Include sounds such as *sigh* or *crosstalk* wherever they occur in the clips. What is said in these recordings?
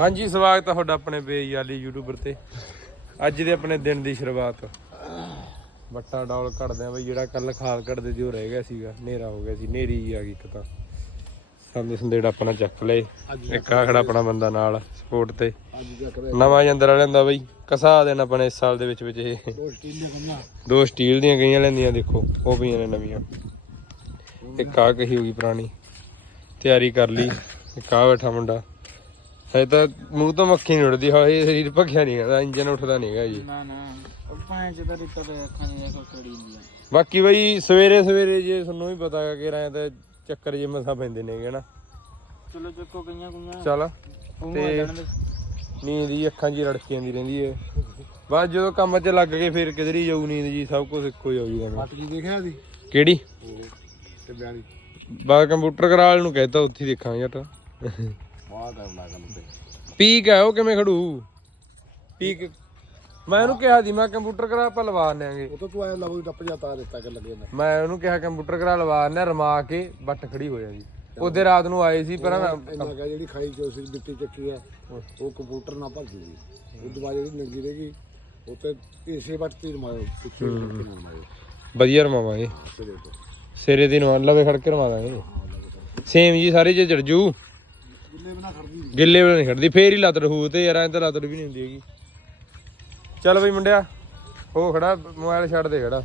ਹਾਂਜੀ, ਸਵਾਗਤ ਹੈ ਤੁਹਾਡਾ ਆਪਣੇ ਬੇਯਾਲੀ ਯੂਟਿਊਬਰ ਤੇ। ਅੱਜ ਦੇ ਆਪਣੇ ਦਿਨ ਦੀ ਸ਼ੁਰੂਆਤ। ਵੱਟਾ ਡੌਲ ਕੱਢਦੇ ਆ ਬਈ, ਜਿਹੜਾ ਕੱਲ ਖਾਲ ਕੱਢਦੇ ਜੋ ਰਹਿ ਗਿਆ ਸੀਗਾ। ਹਨੇਰਾ ਹੋ ਗਿਆ ਸੀ, ਹਨੇਰੀ ਆ ਗਈ ਇੱਕ ਤਾਂ। ਸੰਦੇ ਸੰਦੇੜਾ ਆਪਣਾ ਚੱਕ ਲਏ। ਇੱਕ ਆ ਖੜਾ ਆਪਣਾ ਬੰਦਾ ਨਾਲ, ਸਪੋਰਟ ਤੇ। ਨਵਾਂ ਜੰਦਰ ਵਾਲਿਆਂ ਦਾ ਬਈ। ਕਸਾ ਦੇਣ ਆਪਣੇ ਇਸ ਸਾਲ ਦੇ ਵਿੱਚ ਵਿੱਚ ਇਹ। ਦੋ ਸਟੀਲ ਦੋ ਸਟੀਲ ਦੀਆਂ ਗਈਆਂ ਲੈਂਦੀਆਂ, ਦੇਖੋ, ਉਹ ਪਈਆਂ ਨੇ ਨਵੀਆਂ। ਇੱਕ ਆ ਕਹੀ ਹੋਗੀ ਪੁਰਾਣੀ। ਤਿਆਰੀ ਕਰ ਲਈ। ਇੱਕ ਆ ਬੈਠਾ ਮੁੰਡਾ। ਹੈ ਤਾਂ ਮੂੰਹ ਤੋਂ ਮੱਖੀ ਨਹੀਂ ਉੱਡਦੀ ਹੋਈ ਸਰੀਰ ਭੱਖਿਆ ਨਹੀਂ ਹੈਗਾ ਇੰਜਨ ਉੱਠਦਾ ਨਹੀਂ ਹੈਗਾ ਜੀ। ਨਾ ਨਾ ਉਹ ਭਾਂ ਚ ਤਾਂ ਰਿੱਤਾ ਤੇ ਅੱਖਾਂ ਦੀਆਂ ਕੋਈ ਕੜੀ ਨਹੀਂ ਬਾਕੀ ਬਈ ਸਵੇਰੇ ਸਵੇਰੇ ਜੇ ਤੁਹਾਨੂੰ ਵੀ ਪਤਾ ਹੈ ਕਿ ਰਾਇ ਤਾਂ ਚੱਕਰ ਜੇ ਮਸਾ ਪੈਂਦੇ ਨੇਗੇ ਨਾ। ਚਲੋ ਚੱਕੋ ਗਈਆਂ ਗੁਈਆਂ ਚੱਲ ਤੇ- ਦੇ ਨੀਂਦ ਦੀ ਅੱਖਾਂ 'ਚ ਹੀ ਰੜਕੀ ਜਾਂਦੀ ਰਹਿੰਦੀ ਹੈ ਬਸ ਜਦੋਂ ਕੰਮ 'ਚ ਲੱਗ ਗਏ ਫਿਰ ਕਿਧਰ ਹੀ ਜਾਊ ਨੀਂਦ ਜੀ ਸਭ ਕੁਝ ਇੱਕੋ ਹੀ ਆਊ ਜੀ ਪੱਟ ਜੀ ਦੇਖਿਆ ਸੀ? ਕਿਹੜੀ? ਤੇ ਬਿਆਨੀ ਬਾ ਕੰਪਿਊਟਰ ਕਰਾਲ ਨੂੰ ਕਹਿਤਾ ਉੱਥੇ ਹੀ ਦੇਖਾਂਗੇ ਜੱਟ ਬਾਹਰ ਕਰ ਲਾ ਕੰਮ ਤੇ। ਪੀਕ ਹੈ ਉਹ ਕਿਵੇਂ ਖੜੂ? ਪੀਕ ਮੈਂ ਉਹਨੂੰ ਕਿਹਾ ਸੀ ਮੈਂ ਕੰਪਿਊਟਰ ਕਰਾ ਆਪਾਂ ਲਵਾ ਆਂਗੇ ਉਹ ਤਾਂ ਤੂੰ ਐ ਲਵੋ ਟੱਪ ਜਾ ਤਾਂ ਦਿੱਤਾ ਕਰ ਲੱਗੇ ਨਾ। ਮੈਂ ਉਹਨੂੰ ਕਿਹਾ ਕੰਪਿਊਟਰ ਕਰਾ ਲਵਾ ਆਨੇ ਰਮਾ ਕੇ ਬੱਟ ਖੜੀ ਹੋ ਜਾਂਦੀ। ਉਹਦੇ ਰਾਤ ਨੂੰ ਆਏ ਸੀ ਪਰ ਮੈਂ ਇੰਨਾ ਕਹ ਜਿਹੜੀ ਖਾਈ ਚੋ ਸੀ ਮਿੱਟੀ ਚੱਕੀ ਆ ਉਹ ਕੰਪਿਊਟਰ ਨਾਲ ਭਰ ਜੂਗੀ ਉਹ ਦੁਬਾਰਾ ਜਿਹੜੀ ਨੰਗੀ ਰਹੇਗੀ ਉਹ ਤੇ ਇਸੇ ਵੱਟ ਤੇ ਮਾਰੋ ਪਿੱਛੇ ਮੁੜ ਕੇ ਨਾ ਮਾਰੋ ਵਧੀਆ ਰਮਾਵਾਂਗੇ। ਸਿਰੇ ਦੀ ਨਵਾਂ ਲਵੇ ਖੜ ਕੇ ਰਮਾ ਦਾਂਗੇ। ਸੇਮ ਜੀ ਸਾਰੇ ਜੇ ਜੜ ਜਿੱਲੇ ਬਿਨਾ ਖੜਦੀ। ਗਿੱਲੇ ਨਹੀਂ ਫੇਰ ਹੀ ਲੱਤ ਰਹੂ ਤੇ ਯਾਰ ਐਂ ਤਾਂ ਲੱਤ ਵੀ ਨਹੀਂ ਹੁੰਦੀ ਹੈਗੀ। ਚੱਲ ਬਈ ਮੁੰਡਿਆ ਹੋ ਖੜਾ ਮੋਬਾਈਲ ਛੱਡ ਦੇ ਖੜਾ।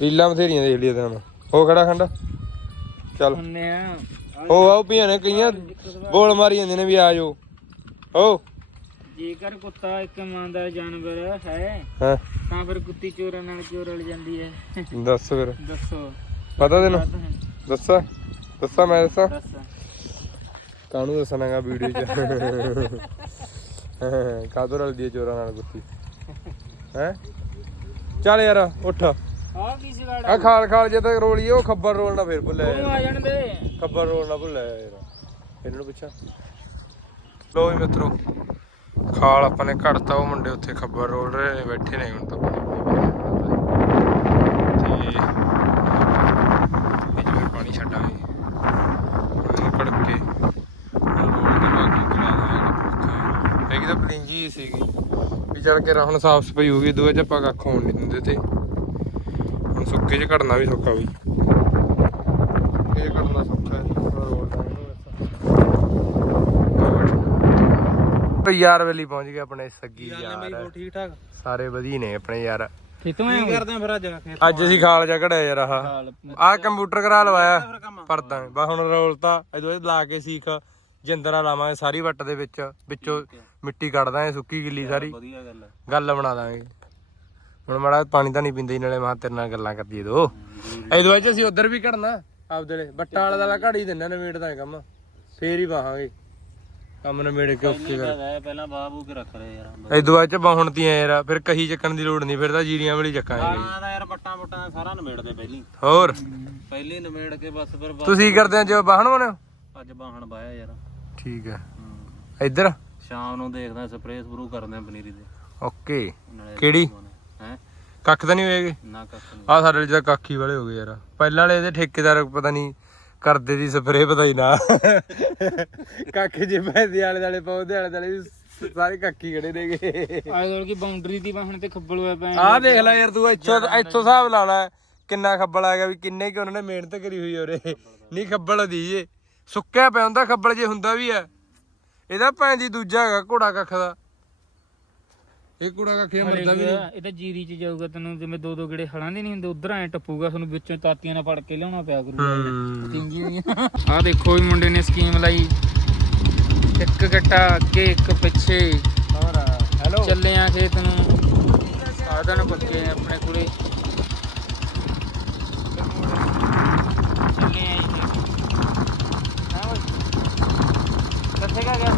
ਰੀਲਾਂ ਬਥੇਰੀਆਂ ਦੇਖ ਲਈਆਂ ਤੇ ਹੁਣ ਹੋ ਖੜਾ ਖੰਡ? ਚੱਲ। ਹੁੰਨੇ ਆ। ਹੋ ਆਓ ਪੀਆਂ ਨੇ ਕਈਆਂ ਬੋਲ ਮਾਰੀ ਜਾਂਦੇ ਨੇ ਵੀ ਆ ਜਾਓ। ਹੋ। ਜੇਕਰ ਕੁੱਤਾ ਇੱਕ ਇਮਾਨਦਾਰ ਜਾਨਵਰ ਹੈ ਹਾਂ। ਤਾਂ ਫਿਰ ਕੁੱਤੀ ਚੋਰਾਂ ਨਾਲ ਕਿਉਂ ਰਲ ਜਾਂਦੀ ਹੈ? ਦੱਸ ਫਿਰ। ਦੱਸੋ। ਪਤਾ ਤੈਨੂੰ? ਦੱਸਾਂ? ਦੱਸਾਂ ਮੈਂ ਦੱਸ। ਕਾਹਨੂੰ ਦੱਸਣਾਗਾ ਵੀਡੀਓ 'ਚ? ਕਾਦੋਂ ਰਲਦੀ ਹੈ ਚੋਰਾਂ ਨਾਲ ਕੁੱਤੀ ਹੈ? ਚੱਲ ਯਾਰ ਉੱਠ। ਆ ਕੀ ਸੀ ਗਾੜਾ ਆ ਖਾਲ ਖਾਲ ਜੇ ਤਾਂ ਰੋਲੀਏ ਉਹ ਖੱਬਰ ਰੋਲ ਨਾ ਫੇਰ ਭੁੱਲਿਆ ਉਹ ਆ ਜਾਣ ਦੇ ਖੱਬਰ ਰੋਲ ਨਾ ਭੁੱਲਿਆ ਯਾਰ। ਇਹਨਾਂ ਨੂੰ ਪੁੱਛਾਂ। ਲੋ ਵੀ ਮਿੱਤਰੋ ਖਾਲ ਆਪਾਂ ਨੇ ਘੜਤਾ ਉਹ ਮੁੰਡੇ ਉੱਥੇ ਖੱਬਰ ਰੋਲ ਰਹੇ ਨੇ ਬੈਠੇ ਨੇ ਹੁਣ ਤੇ ਇਹ ਜਿਵੇਂ ਪਾਣੀ ਛੱਡਾਂਗੇ ਉਹਨੂੰ ਕੜ ਕੇ ਰੋਲ ਦੇ ਬਾਕੀ ਗਲਾ ਦਾਂਗੇ ਇੱਕ ਤਾਂ ਪਲਿੰਜੀ ਸੀਗੀ ਵੀ ਚੜ ਕੇ ਹੁਣ ਸਾਫ਼ ਸਫ਼ਾਈ ਹੋ ਗਈ ਦੋਏ ਚ ਆਪਾਂ ਕੱਖ ਹੋਣ ਨਹੀਂ ਦਿੰਦੇ ਤੇ। ਹੁਣ ਸੁੱਕੇ ਚ ਘੜਨਾ ਵੀ ਸੌਖਾ ਬਈ। ਇਹ ਕਰਨਾ ਸੌਖਾ ਹੈ ਰੋਲ ਯਾਰ ਵੇਲੀ ਪਹੁੰਚ ਗਏ ਆਪਣੇ ਸੱਗੀ ਯਾਰ ਠੀਕ ਠਾਕ। ਸਾਰੇ ਵਧੀਆ ਨੇ ਆਪਣੇ ਯਾਰ। ਖੇਤੋਂ ਆਏ ਕਰਦੇ ਆ ਫਿਰ ਅੱਜ? ਅੱਜ ਅਸੀਂ ਖਾਲ ਜਾ ਘੜਿਆ ਯਾਰ ਆਹ। ਆਹ ਕੰਪਿਊਟਰ ਕਰਾ ਲਵਾਇਆ ਪਰਦਾ। ਬਸ ਹੁਣ ਰੋਲਤਾ ਇਹਦੋਂ ਲਾ ਕੇ ਸੀਖ ਜਿੰਦਰਾ ਲਾਵਾਂਗੇ ਸਾਰੀ ਵੱਟ ਦੇ ਵਿੱਚ ਵਿੱਚੋਂ ਮਿੱਟੀ ਕੱਢ ਦਾਂਗੇ ਸੁੱਕੀ ਗਿੱਲੀ ਸਾਰੀ। ਵਧੀਆ ਗੱਲ ਗੱਲ ਬਣਾ ਦਾਂਗੇ। ਹੁਣ ਮਾੜਾ ਪਾਣੀ ਤਾਂ ਨਹੀਂ ਪੀਂਦੇ ਨਾਲੇ ਮਾਂ ਤੇਰੇ ਨਾਲ ਗੱਲਾਂ ਕਰਦੀ ਦੋ। ਇਹਦੋਂ ਅੱਜ ਅਸੀਂ ਉਧਰ ਵੀ ਘੜਨਾ ਆਪਦੇ ਲਈ। ਬੱਟਾ ਵਾਲਾ ਦਾ ਘੜ ਹੀ ਦਿੰਨਾ ਨਵੇੜ ਦਾ ਕੰਮ। ਫੇਰ ਹੀ ਵਾਹਾਂਗੇ। ਕੰਮ ਨਵੇੜ ਕੇ ਓਕੇ ਕਰ ਪਹਿਲਾਂ ਬਾਬੂ ਕੇ ਰੱਖ ਰਹੇ ਯਾਰ ਇਹਦੋਂ ਬਾਅਦ ਚ ਬਾਹਣ ਤੀਆਂ ਯਾਰ ਫਿਰ ਕਹੀ ਚੱਕਣ ਦੀ ਲੋੜ ਨਹੀਂ ਫਿਰ ਤਾਂ ਜੀਰੀਆਂ ਵਾਲੀ ਚੱਕਾਂਗੇ। ਹਾਂ ਦਾ ਯਾਰ ਬੱਟਾਂ ਬੁੱਟਾਂ ਸਾਰਾ ਨਵੇੜਦੇ ਪਹਿਲੀ। ਹੋਰ? ਪਹਿਲੀ ਨਵੇੜ ਕੇ ਬਸ ਫਿਰ ਤੁਸੀਂ ਕਰਦੇ ਆ ਜੋ ਬਾਹਣ ਬਣਿਓ ਅੱਜ ਬਾਹਣ ਬਾਇਆ ਯਾਰ। ਠੀਕ ਹੈ ਹੂੰ। ਇੱਧਰ? ਸ਼ਾਮ ਨੂੰ ਦੇਖਦਾ ਸਪਰੇਅ ਸਪਰੂ ਕਰਦੇ ਆ ਪਨੀਰੀ ਦੇ। ਓਕੇ। ਨਾਲੇ ਕਿਹੜੀ? ਹੈ? ਕੱਖ ਤਾਂ ਨਹੀਂ ਹੋਏਗੇ? ਨਾ ਕੱਖ ਨਹੀਂ। ਆ ਸਾਡੇ ਲਈ ਤਾਂ ਕਾਖੀ ਵਾਲੇ ਹੋ ਗਏ ਯਾਰ। ਪਹਿਲਾਂ ਵਾਲੇ ਇਹਦੇ ਠੇਕੇਦਾਰ ਪਤਾ ਨਹੀਂ ਕਰਦੇ ਦੀ ਸਪਰੇ ਪਤਾ ਹੀ ਨਾ। ਕੱਖ ਜੇ ਪੈਦੇ ਵਾਲੇ ਵਾਲੇ ਪੌਦੇ ਵਾਲੇ ਵਾਲੇ ਵੀ ਸਾਰੇ ਕਾਕੀ ਖੜੇ ਨੇਗੇ। ਆਇਦੋਲ ਕੀ ਬਾਉਂਡਰੀ ਦੀ ਬਾਹਣ ਤੇ ਖੱਬਲ ਹੋਇਆ ਪਿਆ ਆਹ ਦੇਖ ਲੈ ਯਾਰ ਤੂੰ ਇੱਥੋਂ ਇੱਥੋਂ ਹਿਸਾਬ ਲਾ ਲੈ ਕਿੰਨਾ ਖੱਬਲ ਆ ਗਿਆ ਵੀ ਕਿੰਨੇ ਕਿ ਉਹਨਾਂ ਨੇ ਮਿਹਨਤ ਕਰੀ ਹੋਈ ਔਰੇ ਨਹੀਂ ਖੱਬਲ ਦੀ ਏ ਸੁੱਕਿਆ ਪਿਆ ਹੁੰਦਾ ਖੱਬਲ ਜੇ ਹੁੰਦਾ ਵੀ ਹੈ ਇਹਦਾ ਭੈਣ ਦੀ ਦੂਜਾ ਹੈਗਾ ਘੋੜਾ ਕੱਖ ਦਾ। ਇਹ ਘੋੜਾ ਕੱਖ ਇਹ ਮਰਦਾ ਵੀ ਨਹੀਂ। ਇਹ ਤਾਂ ਜੀਰੀ ਚ ਜਾਊਗਾ ਤੈਨੂੰ ਜਿਵੇਂ ਦੋ ਦੋ ਗੇੜੇ ਹਲਾਂ ਦੇ ਨਹੀਂ ਹੁੰਦੇ ਉਧਰ ਐ ਟੱਪੂਗਾ ਤੁਹਾਨੂੰ ਵਿੱਚੋਂ ਤਾਤੀਆਂ ਨਾਲ ਫੜ ਕੇ ਲਿਆਉਣਾ ਪਿਆ ਕਰੂਗਾ। ਚਿੰਗੀ ਦੀਆਂ ਆ ਦੇਖੋ ਵੀ ਮੁੰਡੇ ਨੇ ਸਕੀਮ ਲਾਈ। ਇੱਕ ਗੱਟਾ ਅੱਗੇ ਇੱਕ ਪਿੱਛੇ। ਹੋਰ ਹੈਲੋ ਚੱਲੇ ਆ ਖੇਤ ਨੂੰ। ਸਾਧਨ ਪੱਕੇ ਆਪਣੇ ਕੋਲੇ ਚੱਲੇ ਆ ਜੀ ਹਾਂ ਓਏ ਕਿੱਥੇ ਕਾ ਗਿਆ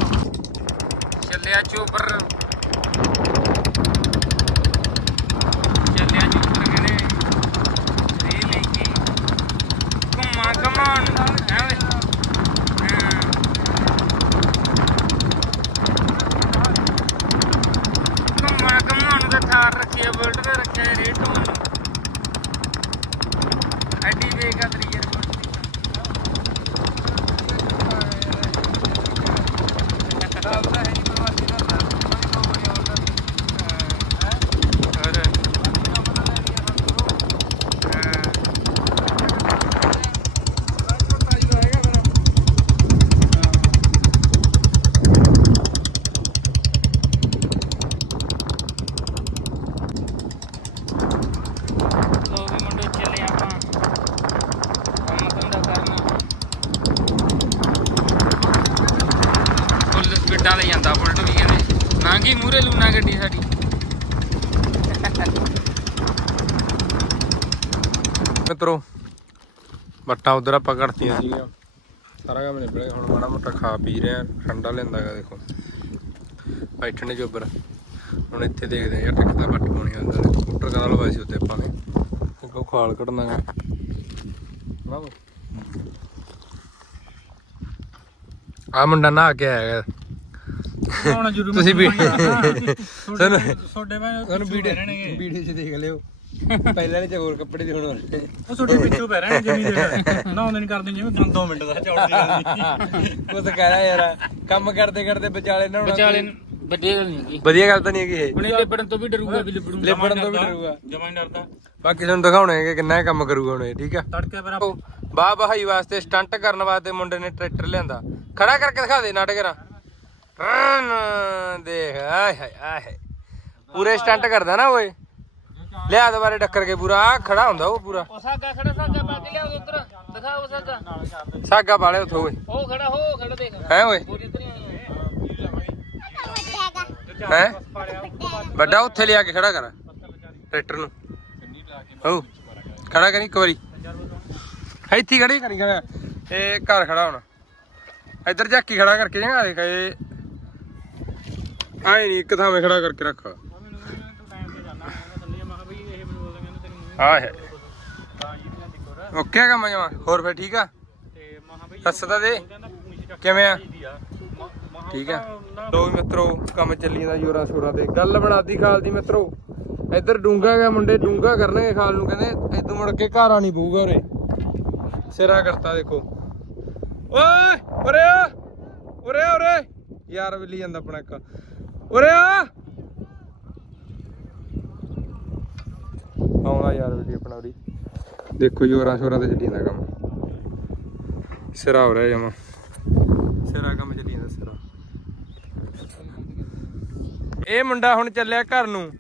ਚੱਲਿਆ ਚੋਪਰ ਚੱਲਿਆ ਚੋਪਰ ਕਹਿੰਦੇ ਰੇ ਲੈ ਕੇ ਘੁੰਮਾ ਕਮਾਨ ਹੈ ਓਏ ਹਾਂ ਘੁੰਮਾ ਘੁੰਮਾਉਣ ਦਾ ਥਾਰ ਰੱਖਿਆ ਬੁਲਟ ਤੇ ਰੱਖਿਆ ਰੇਟ ਹੋਣ ਐਡੀ ਬੇਕਦਰੀ ਯਾਰ ਬੁਲਟ ਦੀ ਤਾਂ। ਜਾਂਦਾ ਬੁਲਟ ਵੀ ਨਾਂਗੀ ਮੂਰੇ ਲੂਣਾ ਗੱਡੀ ਸਾਡੀ। ਮਿੱਤਰੋ ਬੱਟਾ ਉਧਰ ਆਪਾਂ ਕੱਢਤੀਆਂ ਸੀਗੀਆਂ। ਸਾਰਾ ਕੰਮ ਨਿਬੜ ਗਿਆ ਹੁਣ ਮਾੜਾ ਮੋਟਾ ਖਾ ਪੀ ਰਹੇ ਆ ਠੰਡਾ ਲੈਂਦਾ ਗਾ ਦੇਖੋ। ਬੈਠਣੇ ਜੋਬਰ ਹੁਣ ਇੱਥੇ ਦੇਖਦੇ ਆ ਯਾਰ ਟਿਕਦਾ ਬੱਟ ਪਾਉਣੀ ਆ ਅੰਦਰ। ਸਕੂਟਰ ਕਰਾ ਲਵਾਈ ਸੀ ਉੱਤੇ ਆਪਾਂ ਨੇ? ਅੱਗੋਂ ਖਾਲ ਕੱਢਣਾ ਗਾ ਨਾ ਬਈ ਆ ਮੁੰਡਾ ਨਹਾ ਕੇ ਆਇਆ ਜ਼ਰੂਰ ਤੁਸੀਂ ਵੀ ਤੁਹਾਨੂੰ *laughs* ਤੁਹਾਡੇ ਮੈਂ ਵੀਡੀਓ ਵੀਡੀਓ 'ਚ ਦੇਖ ਲਿਓ। ਪਹਿਲਾਂ ਨੇ ਚ ਹੋਰ ਕੱਪੜੇ ਦੇ ਹੁਣ ਉਹ ਤੁਹਾਡੇ ਪਿੱਛੋਂ ਪੈ ਰਹੇ ਜਿੰਨੀ ਦੇਰ ਨਾ ਨਹੀਂ ਕਰਦੇ ਜਿਵੇਂ 2 ਮਿੰਟ ਦਾ ਚੌੜ ਦੀ ਉਹ ਤਾਂ ਕਹਿ ਰਿਹਾ ਯਾਰ ਕੰਮ ਕਰਦੇ ਕਰਦੇ ਵਿਚਾਲੇ ਨਾ ਵਿਚਾਲੇ ਵੱਡੇ ਗੱਲ ਨਹੀਂ ਕੀ ਵਧੀਆ ਗੱਲ ਤਾਂ ਨਹੀਂ ਹੈਗੀ ਇਹ। ਹੁਣ ਇਹ ਲਿਬੜਨ ਤੋਂ ਵੀ ਡਰੂਗਾ ਵੀ ਲਿਬੜੂ। ਲਿਬੜਨ ਤੋਂ ਵੀ ਡਰੂਗਾ। ਜਮਾ ਹੀ ਡਰਦਾ। ਬਾਕੀ ਤੁਹਾਨੂੰ ਦਿਖਾਉਣੇ ਕਿ ਕਿੰਨਾ ਇਹ ਕੰਮ ਕਰੂਗਾ ਹੁਣ ਇਹ ਠੀਕ ਆ? ਤੜਕੇ ਉਹ ਬਾਹ ਬਹਾਈ ਵਾਸਤੇ ਸਟੰਟ ਕਰਨ ਵਾਸਤੇ ਮੁੰਡੇ ਨੇ ਟਰੈਕਟਰ ਲਿਆਂਦਾ। ਖੜਾ ਕਰਕੇ ਦਿਖਾ ਦੇ ਦੇਖ ਆਏ ਹਾਏ ਆਏ ਹਾਏ। ਪੂਰੇ ਸਟੰਟ ਕਰਦਾ ਨਾ ਓਏ ਲਿਆ ਦੁਬਾਰੇ ਟੱਕਰ ਕੇ ਪੂਰਾ ਆਹ ਖੜਾ ਹੁੰਦਾ ਉਹ ਪੂਰਾ। ਉਹ ਸਾਗਾ ਖੜਾ ਸਾਗਾ ਪਾ ਕੇ ਲਿਆ ਉਧਰ। ਦਿਖਾ ਉਹ ਸਾਗਾ। ਸਾਗਾ ਪਾਲੇ ਉਥੋਂ ਓਏ। ਉਹ ਖੜਾ ਹੋ ਖੜਾ ਦੇਖ। ਹੈ ਓਏ। ਹੈ ਵੱਡਾ ਉੱਥੇ ਲਿਆ ਕੇ ਖੜਾ ਕਰ। ਟਰੈਕਟਰ ਨੂੰ। ਹੋ ਖੜਾ ਕਰੀ ਇੱਕ ਵਾਰੀ। ਇੱਥੇ ਹੀ ਖੜੀ ਕਰੀ ਖੜਾ। ਇਹ ਘਰ ਖੜਾ ਹੁਣ। ਇੱਧਰ ਝਾਕੀ ਖੜਾ ਕਰਕੇ ਜਗਾ ਦੇਖ ਇਹ ਆਏ ਨਹੀਂ ਇੱਕ ਥਾਵੇਂ ਖੜਾ ਕਰਕੇ ਰੱਖ। ਆ ਹੈ ਓਕੇ ਆ ਕੰਮ ਜਮਾ, ਹੋਰ ਫੇ ਠੀਕ ਆ? ਦੱਸਦਾ ਦੇ। ਕਿਵੇਂ ਆ? ਠੀਕ ਆ। ਲੋ ਮਿੱਤਰੋ, ਕੰਮ ਚੱਲੀ ਜਾਂਦਾ ਜੋਰਾ ਸ਼ੋਰਾ ਤੇ। ਗੱਲ ਬਣਾਦੀ ਖਾਲ ਦੀ ਮਿੱਤਰੋ। ਇੱਧਰ ਡੂੰਗਾ ਗਿਆ, ਮੁੰਡੇ ਡੂੰਗਾ ਕਰਨਗੇ ਖਾਲ ਨੂੰ, ਕਹਿੰਦੇ ਇਦੋਂ ਮੁੜ ਕੇ ਘਰ ਆਣੀ ਪਊਗਾ ਉਰੇ। ਸਿਰਾ ਕਰਤਾ ਦੇਖੋ। ਓਏ, ਉਰੇ ਉਰੇ ਉਰੇ। ਯਾਰ, ਵਿੱਲੀ ਜਾਂਦਾ ਆਪਣਾ ਇੱਕ। ਉਰੇ ਆ। ਆਉਂਦਾ ਯਾਰ ਵਿੱਲੀ ਆਪਣਾ ਉਰੀ। ਦੇਖੋ ਜੋਰਾ ਸ਼ੋਰਾ ਤੇ ਚੱਲੀ ਜਾਂਦਾ ਕੰਮ। ਸਿਰਾ ਹੋ ਰਿਹਾ ਜਮਾ। ਸਿਰਾ ਕੰਮ ਚੱਲੀ ਜਾਂਦਾ ਸਿਰਾ। ਇਹ ਮੁੰਡਾ ਹੁਣ ਚੱਲਿਆ ਘਰ ਨੂੰ।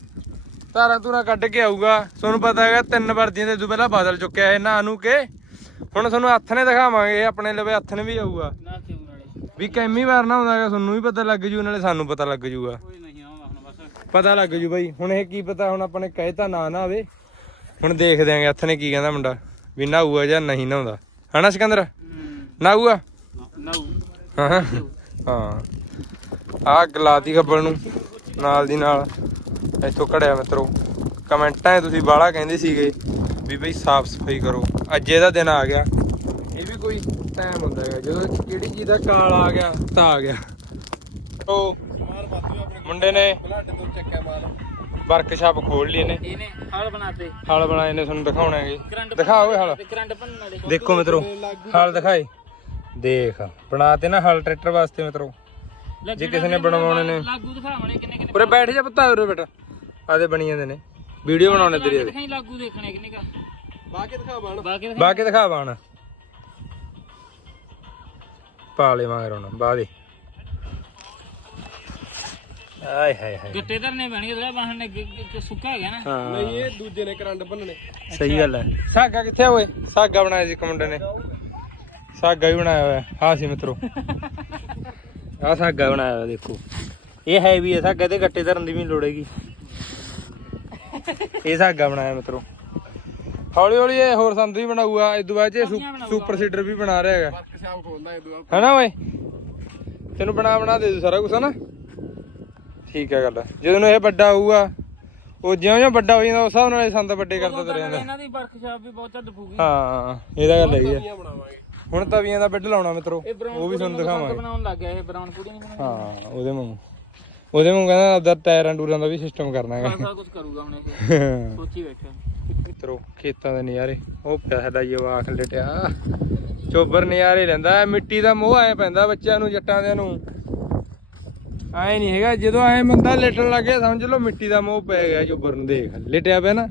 ਧਾਰਾਂ ਧੂਰਾਂ ਕੱਢ ਕੇ ਆਊਗਾ। ਤੁਹਾਨੂੰ ਪਤਾ ਹੈਗਾ ਤਿੰਨ ਵਰਦੀਆਂ ਦੇ ਤੋਂ ਪਹਿਲਾਂ ਬਦਲ ਚੁੱਕਿਆ ਇਹ ਨਾ ਕੇ ਹੁਣ ਤੁਹਾਨੂੰ ਹੱਥ ਨੇ ਦਿਖਾਵਾਂਗੇ ਆਪਣੇ ਲਵੇ ਹੱਥ ਨੇ ਵੀ ਆਊਗਾ। ਵੀ ਕੈਮੀ ਵਾਰ ਨਾ ਹੁੰਦਾ ਹੈਗਾ ਤੁਹਾਨੂੰ ਵੀ ਪਤਾ ਲੱਗ ਜੂ ਨਾਲੇ ਸਾਨੂੰ ਪਤਾ ਲੱਗ ਜੂਗਾ। ਕੋਈ ਨਹੀਂ ਆਉਂਦਾ ਹੁਣ ਬਸ। ਪਤਾ ਲੱਗ ਜੂ ਬਾਈ ਹੁਣ ਇਹ ਕੀ ਪਤਾ ਹੁਣ ਆਪਾਂ ਨੇ ਕਹਿਤਾ ਨਾ ਨਾ ਆਵੇ। ਹੁਣ ਦੇਖਦੇ ਆਂਗੇ ਹੱਥ ਨੇ ਕੀ ਕਹਿੰਦਾ ਮੁੰਡਾ ਵੀ ਨਹਾਊਗਾ ਜਾਂ ਨਹੀਂ ਨਹਾਉਂਦਾ ਹਨਾ ਸਿਕੰਦਰ? ਨਹਾਊਗਾ ਨਾਉ ਹਾਂ। ਹਾਂ। ਆ ਗਲਾਤੀ ਖੱਬਲ ਨੂੰ ਨਾਲ ਦੀ ਨਾਲ। ਇੱਥੋਂ ਕੜਿਆ ਮਿੱਤਰੋ। ਕਮੈਂਟਾਂ 'ਚ ਤੁਸੀਂ ਬਾਹਲਾ ਕਹਿੰਦੇ ਸੀਗੇ ਵੀ ਬਈ ਸਾਫ਼ ਸਫ਼ਾਈ ਕਰੋ। ਅੱਜ ਇਹਦਾ ਦਿਨ ਆ ਗਿਆ। ਇਹ ਵੀ ਕੋਈ ਟਾਈਮ ਹੁੰਦਾ ਹੈਗਾ। ਜਦੋਂ ਕਿਹੜੀ ਚੀਜ਼ ਦਾ ਕਾਲ ਆ ਗਿਆ ਤਾਂ ਆ ਗਿਆ। ਉਹ ਮੁੰਡੇ ਨੇ ਵਰਕਸ਼ਾਪ ਖੋਲ ਲਈ ਨੇ ਇਹਨੇ ਹਾਲ ਬਣਾਤੇ। ਹਲ ਬਣਾਏ ਨੇ ਤੁਹਾਨੂੰ ਦਿਖਾਉਣਾ ਹੈਗੇ। ਦਿਖਾ ਓਏ ਹਲ। ਕਰੰਟ ਵਾਲੇ। ਦੇਖੋ ਮਿੱਤਰੋ ਹਲ ਦਿਖਾਏ ਦੇਖ ਬਣਾ ਤੇ ਨਾ ਹਲ ਟਰੈਕਟਰ ਵਾਸਤੇ ਮਿੱਤਰੋ। ਜੇ ਕਿਸੇ ਨੇ ਬਣਵਾਉਣੇ ਨੇ। ਲਾਗੂ ਦਿਖਾਵਣੇ ਕਿੰਨੇ ਕਿੰਨੇ ਉਰੇ ਬੈਠ ਜਾ ਪੁੱਤਾ ਉਰੇ ਬੇਟਾ ਆਦੇ ਬਣੀ ਜਾਂਦੇ ਨੇ। ਵੀਡੀਓ ਬਣਾਉਣੇ ਤੇਰੀ ਦਿਖਾਈ ਲਾਗੂ ਦੇਖਣੇ ਕਿੰਨੇ ਕਾ। ਬਾਕੀ ਦਿਖਾ ਬਾਣ ਬਾਕੀ ਦਿਖਾ ਬਾਕੀ ਦਿਖਾ ਬਾਣ। ਪਾ ਲੈ ਮਗਰ ਹੁਣ ਬਾਹ ਦੇ ਆਏ ਹਾਏ ਹਾਏ। ਗੱਟੇ ਧਰਨੇ ਪੈਣਗੇ ਥੋੜਾ ਬਾਹਰ ਨੇ ਸੁੱਕਾ ਹੈਗਾ ਨਾ। ਹਾਂ। ਨਹੀਂ ਇਹ ਦੂਜੇ ਨੇ ਕਰੰਟ ਬੰਨਣੇ ਸਹੀ ਗੱਲ ਹੈ। ਸਾਗਾ ਕਿੱਥੇ ਓਏ? ਸਾਗਾ ਬਣਾਇਆ ਸੀ ਇੱਕ ਮੁੰਡੇ ਨੇ। ਸਾਗਾ ਵੀ ਬਣਾਇਆ ਹੋਇਆ। ਹਾਂ ਸੀ ਮਿੱਤਰੋ। ਆ ਸਾਗਾ ਬਣਾਇਆ ਹੋਇਆ ਦੇਖੋ। ਇਹ ਹੈਵੀ ਹੈ ਸਾਗਾ ਤੇ ਗੱਟੇ ਧਰਨ ਦੀ ਵੀ ਨੀ ਲੋੜ ਹੈਗੀ। ਇਹ ਸਾਗਾ ਬਣਾਇਆ ਮਿੱਤਰੋ। ਹੌਲੀ ਹੌਲੀ ਇਹ ਹੋਰ ਸੰਦ ਵੀ ਬਣਾਊਗਾ ਇਸ ਤੋਂ ਬਾਅਦ 'ਚ ਇਹ ਸੁਪਰ ਸੀਡਰ ਵੀ ਬਣਾ ਰਿਹਾ ਹੈਗਾ। ਹੈਨਾ ਓਏ ਤੈਨੂੰ ਬਣਾ ਬਣਾ ਦੇ ਦੂ ਸਾਰਾ ਕੁਝ ਹਨਾ? ਠੀਕ ਹੈ ਗੱਲ ਜਦੋਂ ਨੂੰ ਇਹ ਵੱਡਾ ਹੋਊਗਾ ਉਹ ਜਿਉਂ ਜਿਉਂ ਵੱਡਾ ਹੋ ਜਾਂਦਾ ਉਸ ਹਿਸਾਬ ਨਾਲ ਇਹ ਸੰਦ ਵੱਡੇ ਕਰਦਾ ਤੁਰ ਜਾਂਦਾ ਇਹਨਾਂ ਦੀ ਵਰਕਸ਼ਾਪ ਵੀ ਬਹੁਤ ਚੱਲ ਫੂਗੀ। ਹਾਂ ਇਹਦਾ ਗੱਲ ਹੈਗੀ ਹੈ ਹੁਣ ਤਵੀਆਂ ਦਾ ਬੈੱਡ ਲਾਉਣਾ ਮਿੱਤਰੋ ਉਹ ਵੀ ਤੁਹਾਨੂੰ ਦਿਖਾਵਾਂਗੇ। ਬਣਾਉਣ ਲੱਗ ਗਿਆ ਇਹ ਬਰਾਊਨ ਕੁੜੀ ਨਹੀਂ ਬਣਾਉਣਾ ਹਾਂ ਉਹਦੇ ਵਾਂਗੂ। ਉਹਦੇ ਵਾਂਗੂ ਕਹਿੰਦਾ ਆਪਦਾ ਟਾਇਰਾਂ ਟੂਰਾਂ ਦਾ ਵੀ ਸਿਸਟਮ ਕਰਨਾ ਹੈਗਾ। ਸਾਰਾ ਕੁਝ ਕਰੂਗਾ ਹੁਣ ਇਹ। *laughs* ਸੋਚੀ ਬੈਠਾ। ਮਿੱਤਰੋ, ਖੇਤਾਂ ਦੇ ਨਜ਼ਾਰੇ। ਉਹ ਪਿਆ ਸਾਡਾ ਜਵਾਕ ਲਟਿਆ। ਚੋਬਰ ਨਜ਼ਾਰੇ ਲੈਂਦਾ ਮਿੱਟੀ ਦਾ ਮੋਹ ਐ ਪੈਂਦਾ ਬੱਚਿਆਂ ਨੂੰ, ਜੱਟਾਂ ਦੇ ਨੂੰ। ਐ ਨਹੀਂ ਹੈਗਾ। ਜਦੋਂ ਐ ਬੰਦਾ ਲੇਟਣ ਲੱਗੇ ਸਮਝ ਲਓ ਮਿੱਟੀ ਦਾ ਮੋਹ ਪੈ ਗਿਆ ਚੋਬਰ ਨੂੰ ਦੇਖ। ਲਟਿਆ ਪਿਆ ਨਾ।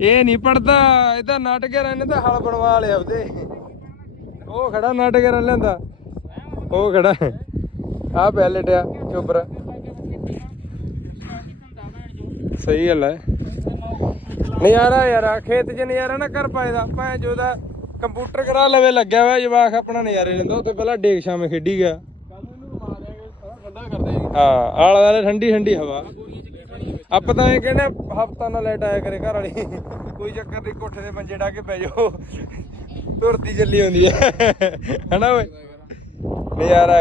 ਇਹ ਨਹੀਂ ਪੜਦਾ। ਇਹਦਾ ਨਾਟਕਰ ਇਹਨੇ ਤਾਂ ਹਲ ਬਣਵਾ ਲਿਆ ਉਹਦੇ। ਉਹ ਖੜਾ ਨਾਟਕਰ ਲੈਂਦਾ। ਉਹ ਖੜਾ। ਆ ਪਿਆ ਲਟਿਆ ਚੋਬਰ। ਸਹੀ ਗੱਲ ਹੈ। ਨਜ਼ਾਰਾ ਯਾਰ ਖੇਤ 'ਚ ਨਜ਼ਾਰਾ ਨਾ ਕਰ ਪਾਏਦਾ ਭੈਣ ਜੋ ਦਾ ਕੰਪਿਊਟਰ ਕਰਾ ਲਵੇ, ਲੱਗਿਆ ਹੋਇਆ ਜਵਾਕ ਆਪਣਾ ਨਜ਼ਾਰੇ ਲੈਂਦਾ, ਉੱਥੇ ਪਹਿਲਾਂ ਡੇਕ ਸ਼ਾਮੇ ਖੇਡੀ ਗਿਆ। ਹਾਂ, ਆਲਾ ਦਾਲੇ ਠੰਡੀ ਠੰਡੀ ਹਵਾ। ਆਪਾਂ ਤਾਂ ਇਹ ਕਹਿੰਦੇ ਹਫਤਾ ਨਾਲ ਲੈਟ ਆਇਆ ਕਰੇ ਘਰ ਵਾਲੀ। ਕੋਈ ਚੱਕਰ ਨਹੀਂ, ਕੋਠੇ ਦੇ ਮੰਜੇ ਢਾ ਕੇ ਪੈ ਜਾਓ। ਤੁਰਦੀ ਚੱਲੀ ਹੁੰਦੀ ਹੈ। ਹਨਾ ਓਏ? ਨਜ਼ਾਰਾ